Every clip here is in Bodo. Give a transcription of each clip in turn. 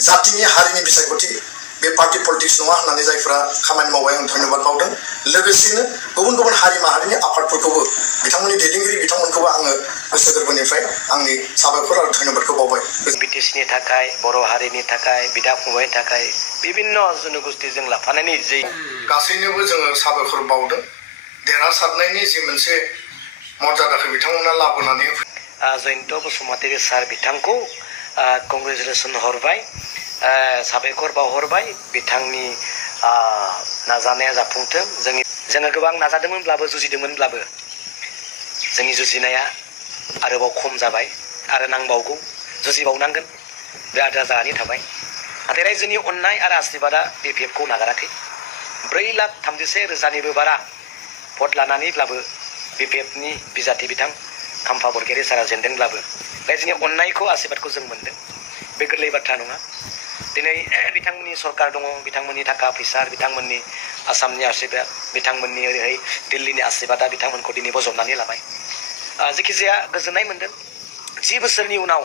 जातिनि हारिनि बिसायख'थि बे पार्टी पलिटिक्स नङा होननानै जायफोरा खामानि मावबाय आं धन्यबाद बावदों। लोगोसेनो गुबुन गुबुन हारि माहारिनि आफादफोरखौबो बिथांमोननि दैदेनगिरि बिथांमोनखौबो आङो गोसो गोरबोनिफ्राय आंनि साबायखर आरो धन्यबादखौ बावबाय। बिटिसिनि थाखाय बर' हारिनि थाखाय बिदा फंबायनि थाखाय बिभिन्न जनगोष्ठीजों लाफानानै जि गासैनोबो जोङो साबायखर बावदों। देरहासारनायनि जि मोनसे मर्यादाखौ बिथांमोना लाबोनानै जयन्त बसुमतारी सार बिथांखौ कंग्रेचुलेसन हरबाय, साबायखर बावहरबाय। बिथांनि नाजानाया जाफुंथों। जोङो गोबां नाजादोंमोनब्लाबो जुजिदोंमोनब्लाबो जोंनि जुजिनाया आरोबाव खम जाबाय आरो नांबावगौ, जुजिबावनांगोन। बे आद्रा जानानै थाबाय। नाथाय रायजोनि अननाय आरो आशीर्बादा BPFखौ नागाराखै। 4,36,000निबो बारा भट लानानैब्लाबो BPFनि बिजाथि बिथां खाम्फा बरगयारी सारा जेनदोंब्लाबो रायजोनि अननायखौ आशीर्बादखौ जों मोनदों। बे गोरलै बाथ्रा नङा। दिनै बिथांमोननि सरकार दङ, बिथांमोननि थाखा फैसा, बिथांमोननि आसामनि आशीर्बाद, बिथांमोननि ओरैहाय दिल्लीनि आशीर्बादा बिथांमोनखौ दिनै बजबनानै लाबाय। जेखिजाया गोजोननाय मोनदों। 10 बोसोरनि उनाव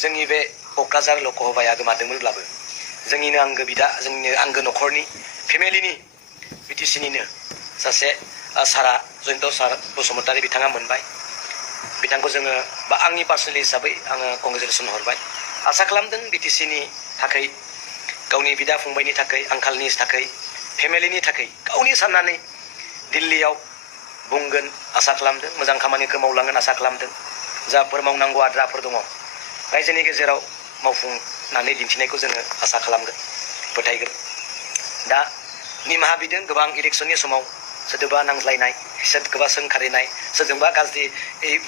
जोंनि बे क'क्राझार लकसभाया गोमादोंमोनब्लाबो जोंनिनो आंगो बिदा, जोंनिनो आंगो न'खरनि फेमिलिनि बिटिसिनिनो सासे सारा जयन्त सार बसुमतारी बिथाङा मोनबाय। बिथांखौ जोङो बा आंनि पार्सनेल हिसाबै आङो कंग्रेचुलेसन हरबाय। आसा खालामदों बिटिसिनि थाखाय, गावनि बिदा फंबायनि थाखाय, आंखालनि थाखाय, फेमिलिनि थाखाय गावनि साननानै दिल्लीयाव बुंगोन आसा खालामदों। मोजां खामानिखौ मावलांगोन आसा खालामदों। जाफोर मावनांगौ आद्राफोर दङ रायजोनि गेजेराव मावफुंनानै दिन्थिनायखौ जोङो आसा खालामगोन, फोथायगोन। दा निमाहा बिदों। गोबां इलेक्सननि समाव सोरजोंबा नांज्लायनाय, सोरखौबा सोंखारिनाय, सोरजोंबा गाज्रि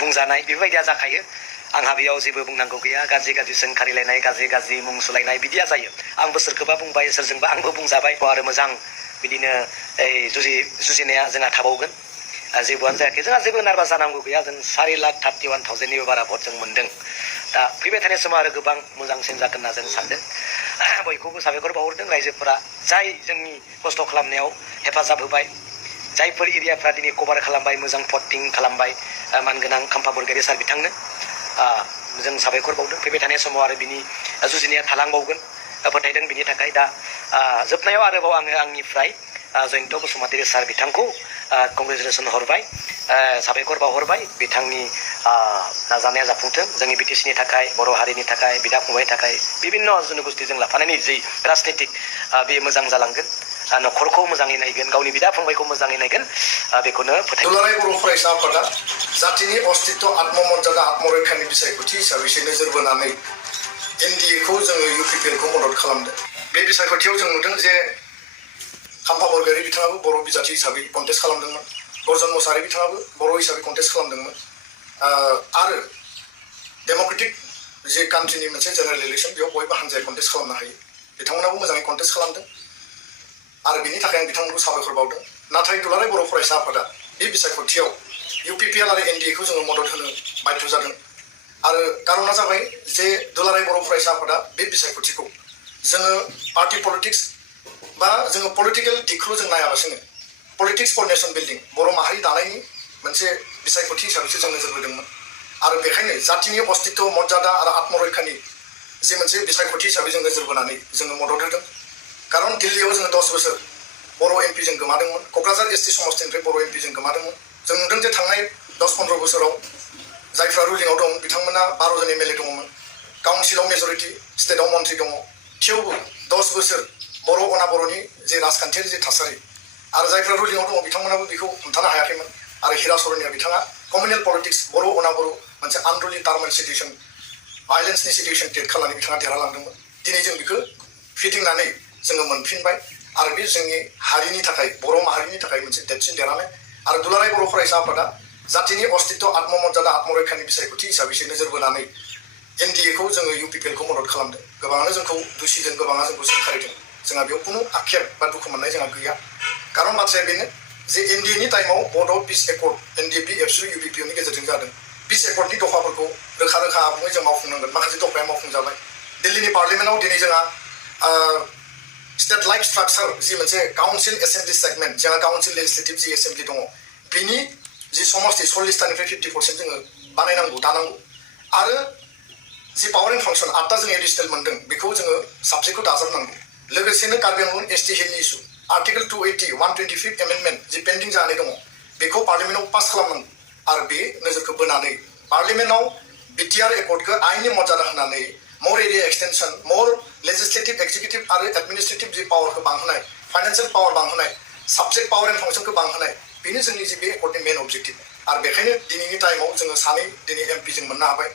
बुंजानाय बेफोरबायदिया जाखायो। आंहा बेयाव जेबो बुंनांगौ गैया। गाज्रि सोंखारिलायनाय, गाज्रि मुं सुलायनाय बिदिया जायो। आंबो सोरखौबा बुंबाय, सोरजोंबा आंबो बुंजाबाय आरो मोजां बिदिनो जुजिनाया जोंहा थाबावगोन। जेबोआनो जायाखै। जोंहा जेबो नार्भास जानांगौ गैया। जों 4,31,000निबो बारा भट जों मोनदों। दा फैबाय थानाय समाव आरो गोबां मोजांसिन जागोन होनना जों सानदों। बयखौबो साबायखर बावहरदों। रायजोफोरा जाय जोंनि खस्थ' खालामनायाव हेफाजाब होबाय, जायफोर एरियाफ्रा दिनै कभार खालामबाय, मोजां भटिं खालामबाय, मानगोनां खाम्फा बरगयारी सार बिथांनो जों साबायखर बावदों। फैबाय थानाय समाव आरो बिनि जुजिनाया थालांबावगोन, फोथायदों बिनि थाखाय। दा जोबनायाव आरोबाव आङो आंनिफ्राय जयन्त बसुमतारी सार बिथांखौ कंग्रेचुलेसन हरबाय, साबायखर बावहरबाय। बिथांनि नाजानाया जाफुंथों। जोंनि बिटिसिनि थाखाय, बर' हारिनि थाखाय, बिदा फंबायनि थाखाय बिभिन्न जनगोष्ठीजों लाफानानै जि राजनितिक बे मोजां जालांगोन। न'खरखौ मोजाङै नायगोन, गावनि बिदा फंबायखौ मोजाङै नायगोन, बेखौनो फोथायो। दुलाराय बर' फरायसा आफादा जातिनि अस्तित्व आत्ममर्यादा आत्मरैखानि बिसायख'थि हिसाबैसो नोजोर बोनानै NDAखौ जोङो UPPLखौ मदद खालामदों। बे बिसायख'थियाव जों नुदों जे खाम्फा बरगयारी बिथाङाबो बर' बिजाथि हिसाबै कन्टेस्ट खालामदोंमोन। गर्जन मोसाहारि बिथाङाबो बर' हिसाबै कन्टेस्ट खालामदोंमोन। आरो डेम'क्रेटिक जे कान्ट्रिनि मोनसे जेनेरेल इलेक्सन बेयाव बयबो हानजाया कन्टेस्ट खालामनो हायो। बिथांमोनाबो मोजाङै कन्टेस्ट खालामदों आरो बिनि थाखाय आं बिथांमोनखौ साबायखर बावदों। नाथाय दुलाराय बर' फरायसा आफादा बे बिसायख'थियाव UPPL आरो NDAखौ जोङो मदद होनो बाध्य जादों। आरो कारना जाबाय जे दुलाराय बर' फरायसा आफादा बे बिसायख'थिखौ जोङो पार्टी पलिटिक्स बा जोङो पलिटिकेल दिगखौ जों नायालासिनो पलिटिक्स फर नेशन बिल्डिं, बर' माहारि दानायनि मोनसे बिसायख'थि हिसाबैसो जों नोजोर होदोंमोन। आरो बेखायनो जातिनि अस्तित्व मर्यादा आरो आत्मरैखानि जे मोनसे बिसायख'थि हिसाबै जों नोजोर बोनानै जोङो मदद होदों। खारन दिल्लीयाव जोङो 10 बोसोर बर' MP जों गोमादोंमोन। क'क्राझार ST समस्तिनिफ्राय बर' MP जों गोमादोंमोन। जों नुदों जे थांनाय 10-15 बोसोराव जायफ्रा रुलिंआव दं बिथांमोना 12 जन MLA दङमोन। काउन्सिलाव मेजरिटि, स्टेटआव मन्थ्रि दङ। थेवबो 10 बोसोर बर' अनाबर'नि जे राजखान्थियारि जे थासारि आरो जायफ्रा रुलिंआव दङ बिथांमोनाबो बेखौ हमथानो हायाखैमोन। आरो हिरा सरनिया बिथाङा कमिउनेल पलिटिक्स बर' अनाबर' मोनसे आनरुलि टार्मेल सिटुएसन, भायलेन्सनि सिटुएसन क्रिएट खालामनानै बिथाङा देरहालांदोंमोन। दिनै जों बेखौ फिदिंनानै जोङो मोनफिनबाय आरो बे जोंनि हारिनि थाखाय, बर' माहारिनि थाखाय मोनसे देरसिन देरहानाय। आरो दुलाराय बर' फरायसा आफादा जातिनि अस्तित्व आत्ममर्यादा आत्मरैखानि बिसायख'थि हिसाबैसो नोजोर बोनानै NDAखौ जोङो UPPLखौ मदद खालामदों। गोबाङानो जोंखौ दुसिदों, गोबाङा जोंखौ सोंखारिदों। जोंहा बेयाव खुनु आक्षेप बा दुखु मोननाय जोंहा गैया। कारन बाथ्राया बेनो जे NDAनि टाइमाव बड' पिस एकर्ड, NDA एबसु UPPLनि गेजेरजों जादों। पिस एकर्डनि दफाफोरखौ रोखा आबुङै जों मावफुंनांगोन। माखासे दफाया मावफुंजाबाय। दिल्लीनि पार्लियामेन्टआव दिनै जोंहा स्टेट लाइक स्ट्राक्चार जि मोनसे काउन्सिल एसेम्बलि सेगमेन्ट, जोंहा काउन्सिल लेजिस्लेटिभ जि एसेम्बलि दङ, बिनि जि समस्ति 40थानिफ्राय 50% जोङो बानायनांगौ, दानांगौ। आरो जि पावार एन्ड फांसन 8टा जों एडिसनेल मोनदों, बेखौ जोङो साबजेक्टखौ दाजाबनांगौ लोगोसेनो कार्बि आंलं ST हिलनि इस्यु आर्टिकेल 280 125 एमेन्डमेन्ट जि पेन्डिं जानानै दङ बेखौ पार्लियामेन्टआव पास खालामनांगौ आरो बे नोजोरखौ बोनानै पार्लियामेन्टआव BTR एकर्डखौ आइननि मर्यादा होनानै मोर एरिया एक्सटेनसन मोर लेजिस्लेटिभ एक्जिकिउटिभ आरो एडमिनिस्ट्रेटिभ जि पावारखौ बांहोनाय फाइनान्सियेल पावार बांहोनाय साबजेक्ट पावार एन्ड फांसनखौ बांहोनाय बेनो जोंनि जि बे एकर्डनि मेन अबजेक्टिभ आरो बेखायनो दिनैनि टाइमाव जोङो सानै दिनै MP जों मोननो हाबाय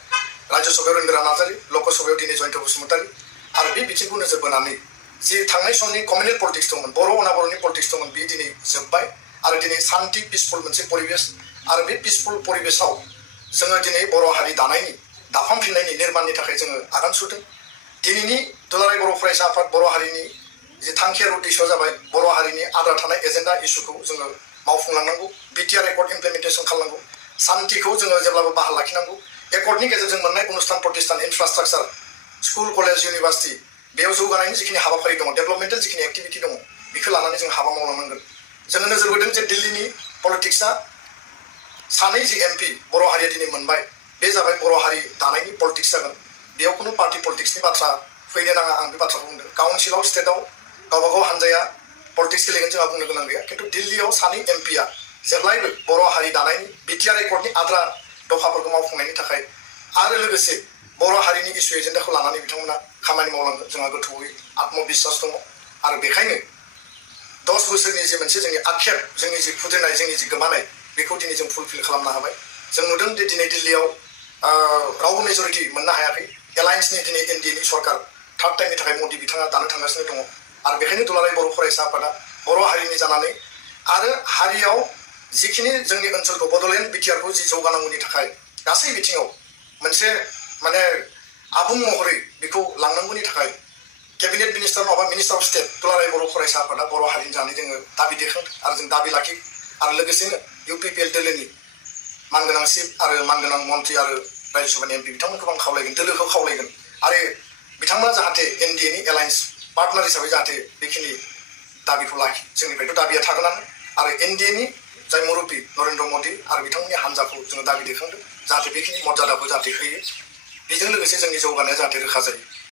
राज्य सभायाव रबिन्द्र नार्जारि लोक सभायाव दिनै जयन्त बसुमतारि आरो बे बिथिंखौ नोजोर बोनानै जि थांनाय समनि कमिउनेल पलिटिक्स दंमोन बर' अनाबर'नि पलिटिक्स दंमोन बे दिनै जोब्बाय आरो दिनै शान्ति पिसफुल मोनसे परिबेस आरो बे पिसफुल परिबेसाव जोङो दिनै बर' हारि दानायनि दाफामफिननायनि निर्माणनि थाखाय जोङो आगान सुरदों दिनैनि दुलाराय बर' फरायसा आफाद बर' हारिनि जि थांखिया उद्देश्यआ जाबाय बर' हारिनि आद्रा थानाय एजेन्डा इस्युखौ जोङो मावफुंलांनांगौ BTR एकर्ड इमप्लिमेन्टेसन खालामनांगौ शान्तिखौ जोङो जेब्लाबो बाहाल लाखिनांगौ एकर्डनि गेजेरजों मोननाय अनुस्थान प्रतिष्ठान इनफ्रास्ट्राक्चार स्कुल कलेज इउनिभार्सिटि बेयाव जौगानायनि जिखिनि हाबाफारि दङ डेभेलपमेन्टेल जिखिनि एक्टिभिटि दङ बेखौ लानानै जों हाबा मावलांनांगोन जोङो नोजोर बोदों जे दिल्लीनि पलिटिक्सआ सानै जि MP बर' हारिया दिनै मोनबाय बे जाबाय बर' हारि दानायनि पलिटिक्स जागोन बेयाव खुनु पार्टि पलिटिक्सनि बाथ्रा फैनो नाङा आं बे बाथ्राखौ बुंदों काउन्सिलाव स्टेटआव गावबागाव हानजाया पलिटिक्स गेलेगोन जोंहा बुंनो गोनां गैया खिन्थु दिल्लीयाव सानै MPआ जेब्लायबो बर' हारि दानायनि BTR एकर्डनि आद्रा दफाफोरखौ मावफुंनायनि थाखाय आरो लोगोसे बर' हारिनि इस्यु एजेन्डाखौ लानानै बिथांमोना खामानि मावलांगोन जोंहा गोथौयै आत्मबिश्वास दङ आरो बेखायनो 10 बोसोरनि जि मोनसे जोंनि आखेब जोंनि जि खुद्रिनाय जोंनि जि गोमानाय बेखौ दिनै जों फुलफिल खालामनो हाबाय जों नुदों दि दिनै दिल्लीयाव रावबो मेजरिटि मोननो हायाखै एलायन्सनि दिनै NDAनि सरकार थार्ड टाइमनि थाखाय मदि बिथाङा दानो थांगासिनो दङ आरो बेखायनो दुलाराय बर' फरायसा आफादा बर' हारिनि जानानै आरो हारियाव जिखिनि जोंनि ओनसोलखौ बड'लेण्ड BTRखौ जि जौगानांगौनि थाखाय गासै बिथिङाव मोनसे माने आबुं महरै बेखौ लांनांगौनि थाखाय केबिनेट मिनिस्टार नङाबा मिनिस्टार अफ स्टेट दुलाराय बर' फरायसा आफादा बर' हारिनि जानानै जोङो दाबि दैखांदों आरो जों दाबि लाखि आरो लोगोसेनो UPPL दोलोनि मानगोनां चिफ आरो मानगोनां मन्त्रि आरो राज्य सभानि MP बिथांमोनखौ आं खावलायगोन दोलोखौ खावलायगोन आरो बिथांमोना जाहाथे NDAनि एलायन्स पार्टनार हिसाबै जाहाथे बेखिनि दाबिखौ लाखि जोंनिफ्रायथ' दाबिया थागोनानो आरो NDAनि जाय मुरब्बी नरेन्द्र मदि आरो बिथांमोननि हान्जाखौ जोङो दाबि दैखांदों जाहाथे बेखिनि मर्यादाखौ जाहाथे होयो बेजों लोगोसे जोंनि जौगानाया जाहाथे रोखा जायो